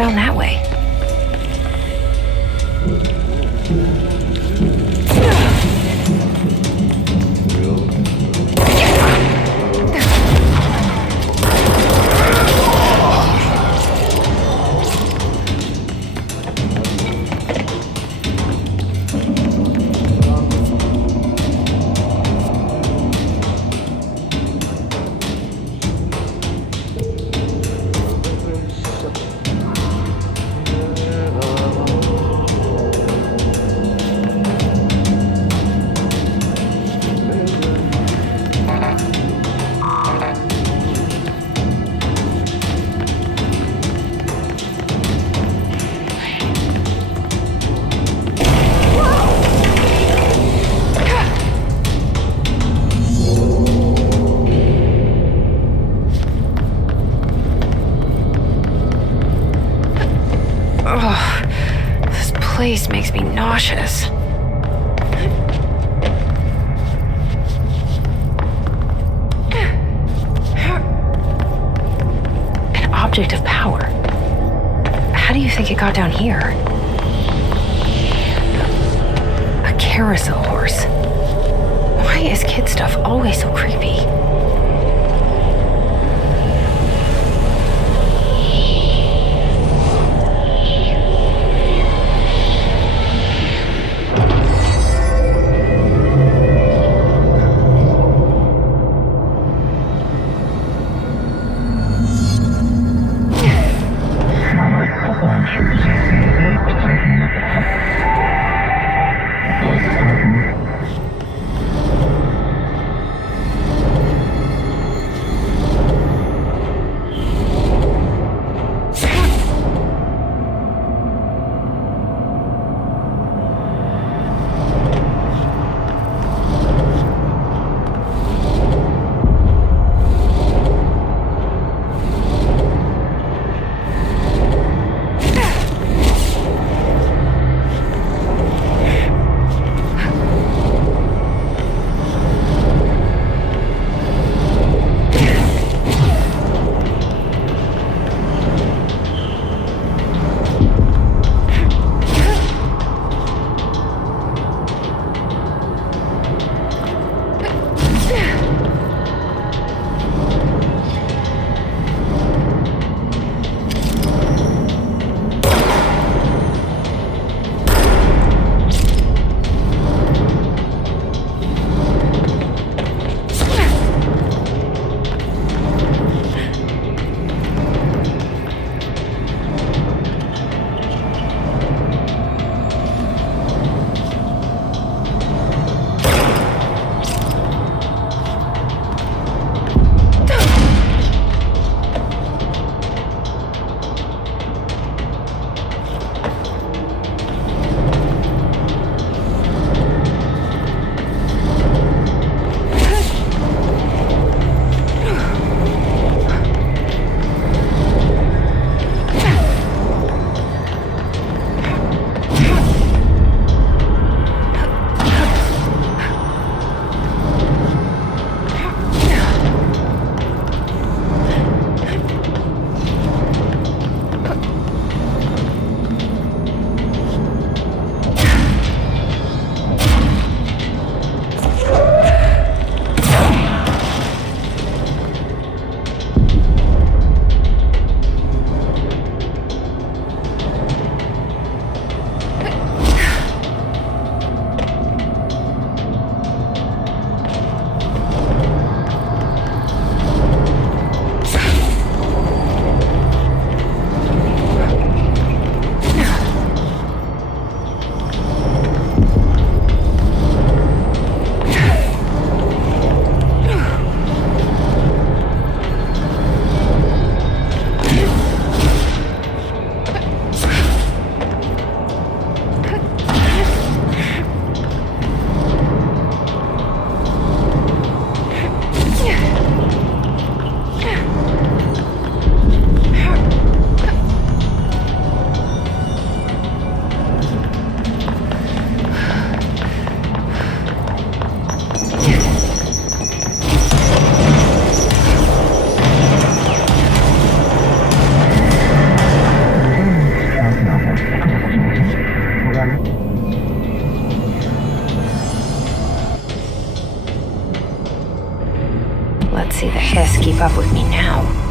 down that way? This place makes me nauseous. An object of power. How do you think it got down here? A carousel horse. Why is kid stuff always so creepy? kids keep up with me now.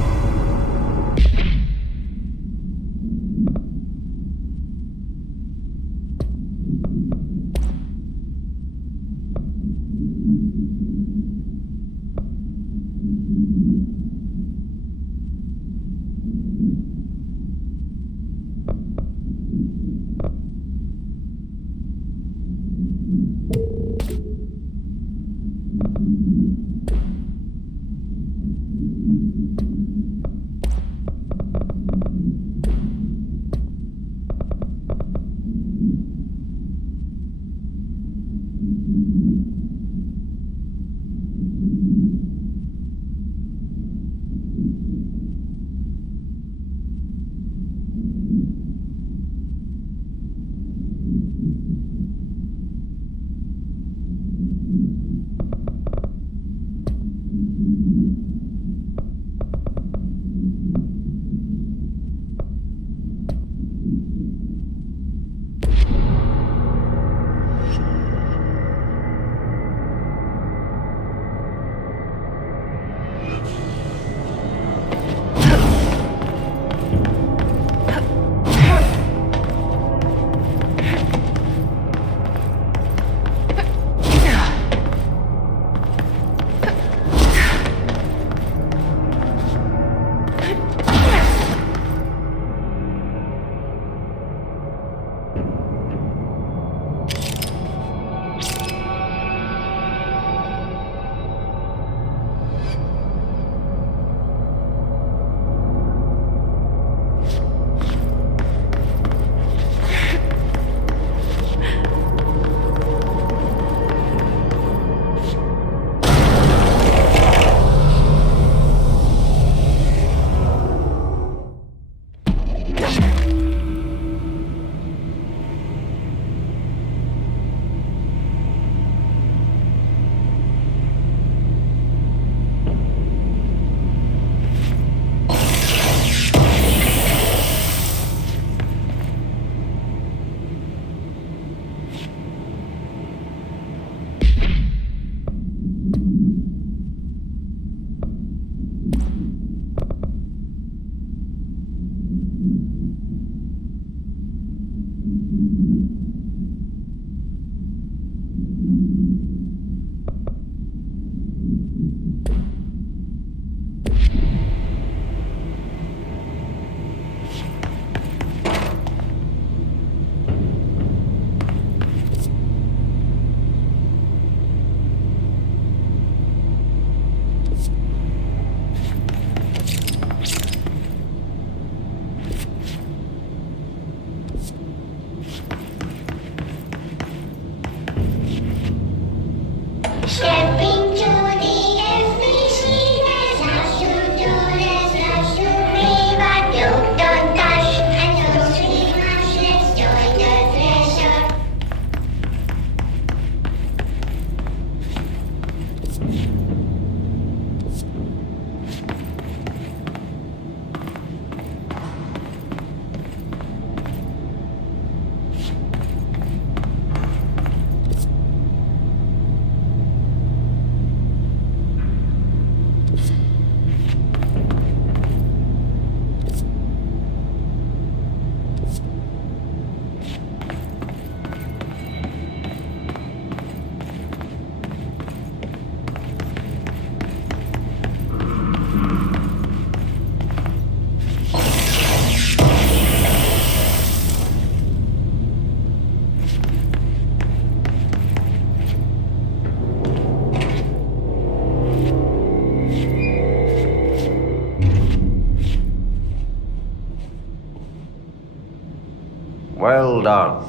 Well done.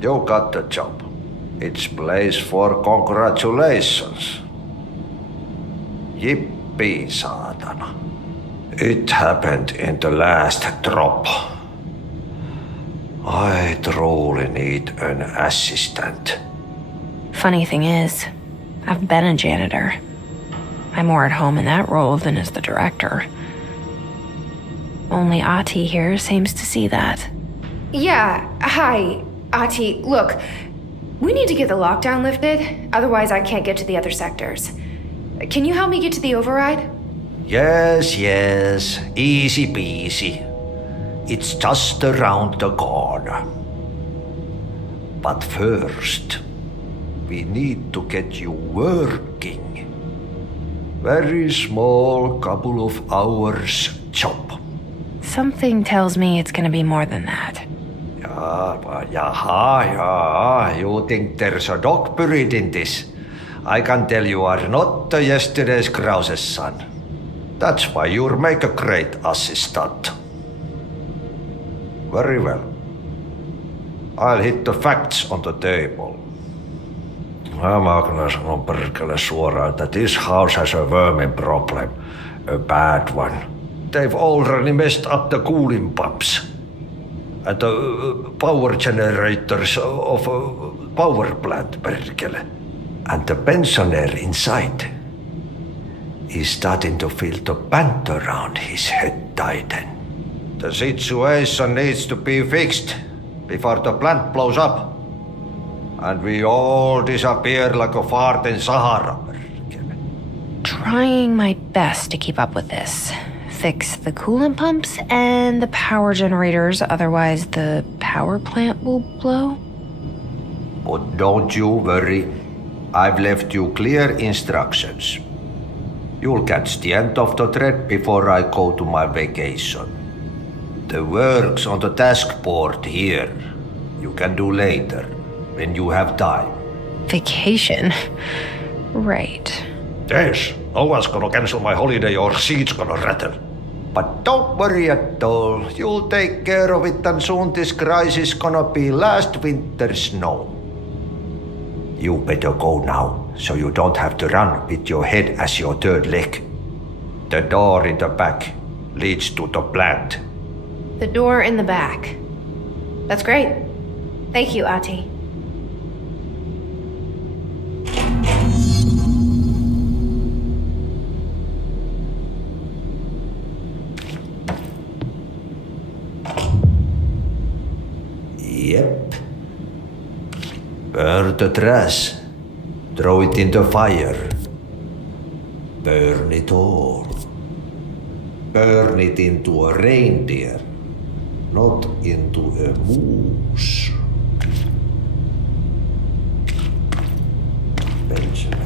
You got the job. It's place for congratulations. Yippee, saatana. It happened in the last drop. I truly need an assistant. Funny thing is, I've been a janitor. I'm more at home in that role than as the director. Only Ati here seems to see that. Yeah, hi, Ati. Look, we need to get the lockdown lifted, otherwise I can't get to the other sectors. Can you help me get to the override? Yes, yes, easy peasy. It's just around the corner. But first, we need to get you working. Very small, couple of hours job. Something tells me it's gonna be more than that. Yeah. You think there's a dog buried in this? I can tell you are not yesterday's Krause's son. That's why you'll make a great assistant. Very well. I'll hit the facts on the table. Mä kyllä sanon perkele suoraan, that this house has a vermin problem. A bad one. They've already messed up the cooling pumps. And the power generators of a power plant, perkele. And the pensioner inside is starting to feel the band around his head tighten. The situation needs to be fixed before the plant blows up. And we all disappear like a fart in Sahara. Trying my best to keep up with this. Fix the coolant pumps and the power generators, otherwise the power plant will blow. But don't you worry. I've left you clear instructions. You'll catch the end of the thread before I go to my vacation. The work's on the task board here. You can do later, when you have time. Vacation? Right. Yes, no one's gonna cancel my holiday or seat's gonna rattle. But don't worry at all. You'll take care of it and soon this crisis gonna be last winter's snow. You better go now, so you don't have to run with your head as your third leg. The door in the back leads to the plant. The door in the back. That's great. Thank you, Ati. Yep. Burn the trash. Throw it in the fire. Burn it all. Burn it into a reindeer, not into a moose. Benjamin.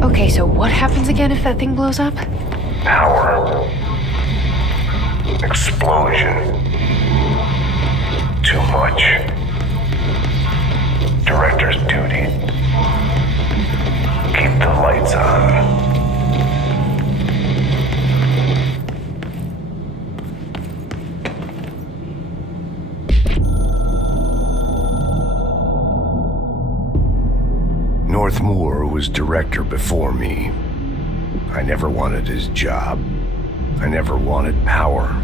Okay, so what happens again if that thing blows up? Power. Explosion. Too much. Director's duty. Keep the lights on. Northmoor was director before me. I never wanted his job. I never wanted power.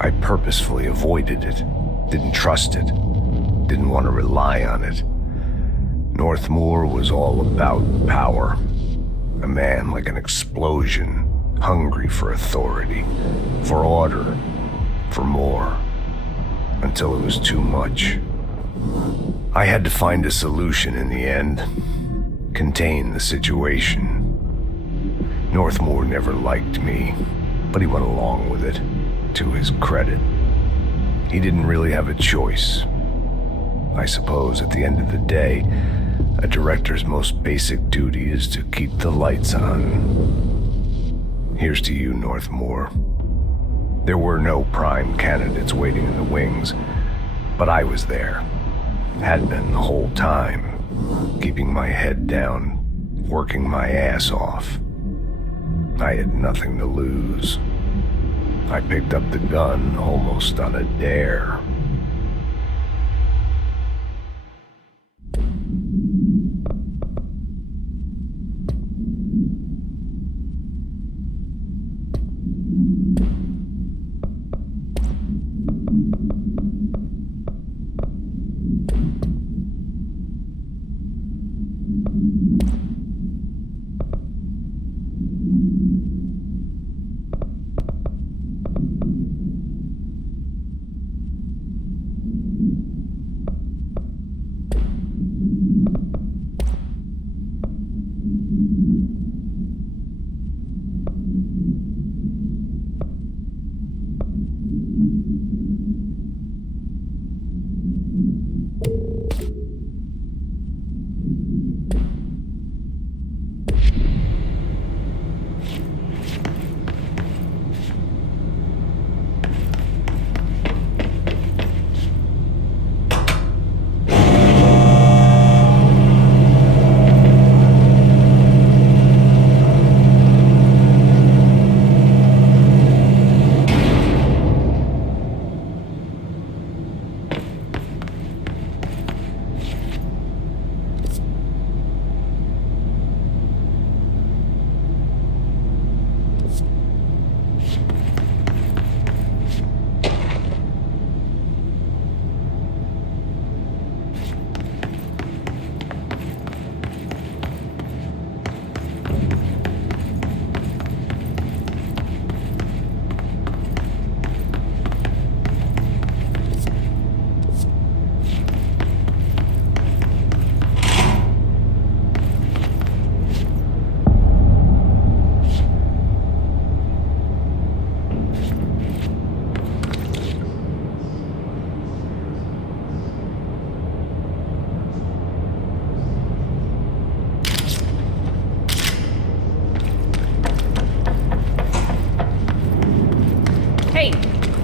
I purposefully avoided it, didn't trust it, didn't want to rely on it. Northmoor was all about power. A man like an explosion, hungry for authority, for order, for more, until it was too much. I had to find a solution in the end, contain the situation. Northmoor never liked me, but he went along with it, to his credit. He didn't really have a choice. I suppose at the end of the day, A director's most basic duty is to keep the lights on. Here's to you, Northmore. There were no prime candidates waiting in the wings, but I was there. Had been the whole time, keeping my head down, working my ass off. I had nothing to lose. I picked up the gun almost on a dare.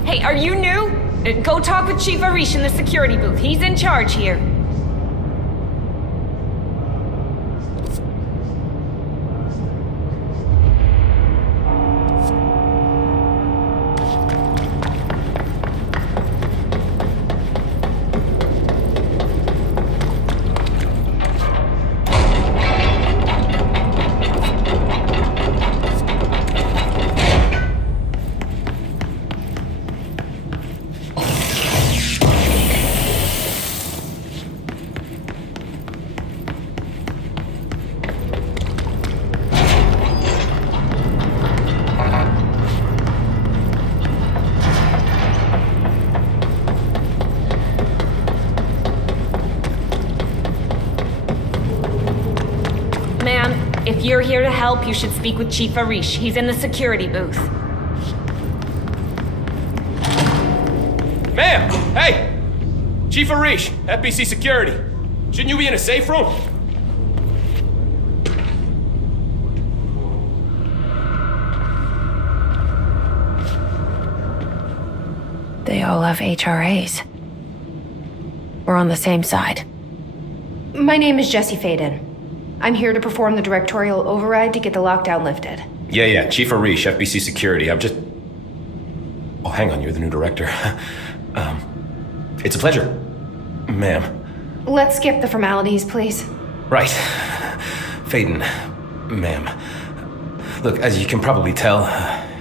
Hey, are you new? Go talk with Chief Arish in the security booth. He's in charge here. If you're here to help, you should speak with Chief Arish. He's in the security booth. Ma'am! Hey! Chief Arish, FBC Security. Shouldn't you be in a safe room? They all have HRAs. We're on the same side. My name is Jesse Faden. I'm here to perform the directorial override to get the lockdown lifted. Yeah, Chief Arish, FBC Security. I'm just... Oh, hang on, you're the new director. It's a pleasure, ma'am. Let's skip the formalities, please. Right. Faden, ma'am. Look, as you can probably tell,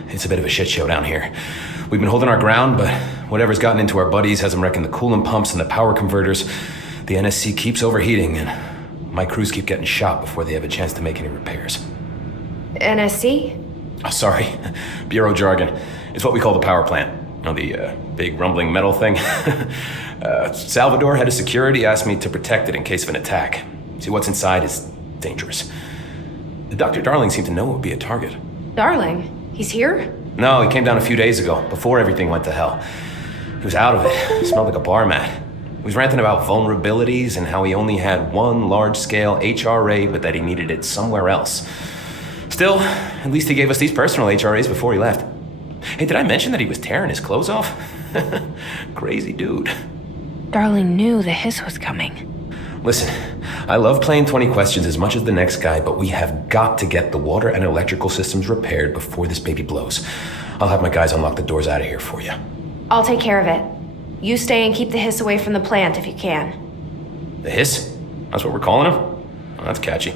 it's a bit of a shit show down here. We've been holding our ground, but whatever's gotten into our buddies has them wrecking the coolant pumps and the power converters. The NSC keeps overheating, and my crews keep getting shot before they have a chance to make any repairs. NSC? Oh, sorry. Bureau jargon. It's what we call the power plant. You know, the big rumbling metal thing? Salvador, head of security, asked me to protect it in case of an attack. See, what's inside is dangerous. Dr. Darling seemed to know it would be a target. Darling? He's here? No, he came down a few days ago, before everything went to hell. He was out of it. He smelled like a bar mat. He was ranting about vulnerabilities and how he only had one large-scale HRA, but that he needed it somewhere else. Still, at least he gave us these personal HRAs before he left. Hey, did I mention that he was tearing his clothes off? Crazy dude. Darling knew the hiss was coming. Listen, I love playing 20 questions as much as the next guy, but we have got to get the water and electrical systems repaired before this baby blows. I'll have my guys unlock the doors out of here for you. I'll take care of it. You stay and keep the hiss away from the plant if you can. The hiss? That's what we're calling him? Oh, that's catchy.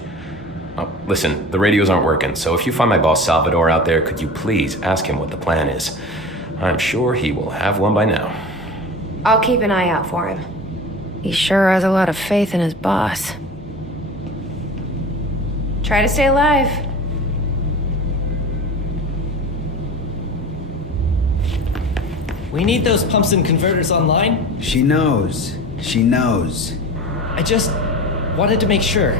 Oh, listen, the radios aren't working, so if you find my boss Salvador out there, could you please ask him what the plan is? I'm sure he will have one by now. I'll keep an eye out for him. He sure has a lot of faith in his boss. Try to stay alive. We need those pumps and converters online. She knows. She knows. I just wanted to make sure.